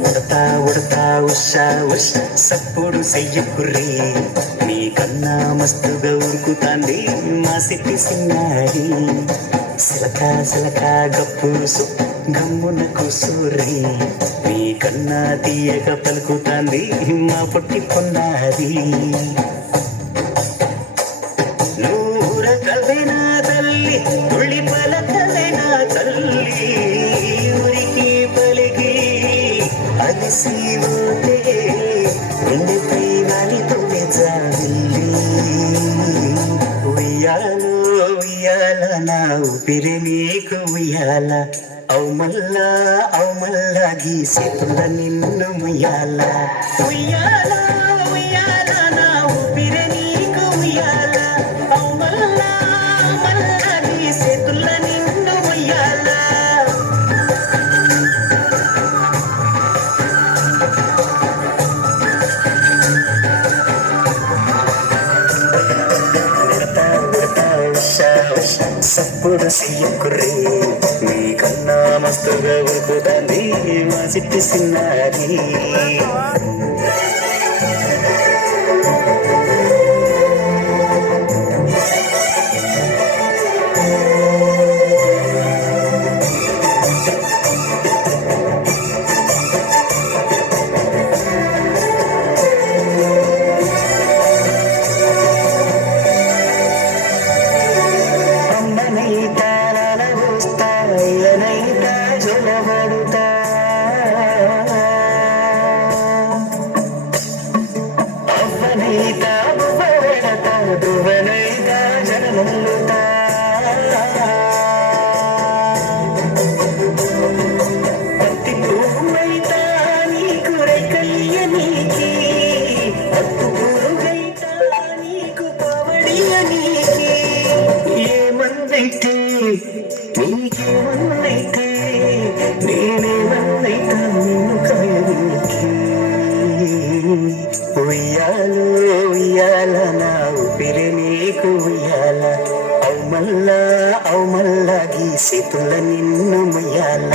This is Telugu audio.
ఉడతా ఉడతా ఉషా ఉష్ సప్పుడు సయ్యకుర్రీ నీకన్నా మస్తుగా ఉరుకుతాంది మా సిట్టి సిన్నారి సిలక సిలక గప్పుసు గమ్మున కూసూరి నీకన్నా తీయగా పలుకుతాంది మా పొట్టి పొన్నారి నూరకవేనా తల్లి ఉళ్ళి పలకవేనా తల్లి ఉరికి పలికి అలిసి ఉంటే గుండెపై వాలితో జాబిల్లి ఉయ్యాలో ఉయ్యాల నా ఊపిరి నీకు ఉయ్యాల అవుమల్లా గీసేతుల నిన్ను ముయ్యాల ఉయ్యాల ఉయ్యాల నా ఊపిరి నీకు ఉయ్యాల అవుమల్లా గీసేతుల నిన్ను ముయ్యాల సప్పుడు సయ్యకుర్రీ నీకన్నా మస్తుగా ఉరుకుతాంది మా సిట్టి సిన్నారి ఏమన్నైతే నీకేమన్నైతే నేనేమన్నైతే నిన్ను కాయనికి ఉయ్యాలో ఉయ్యాల నా ఊపిరి నీకు ఉయ్యాల అవుమల్లా గీసేతుల నిన్ను ముయ్యాల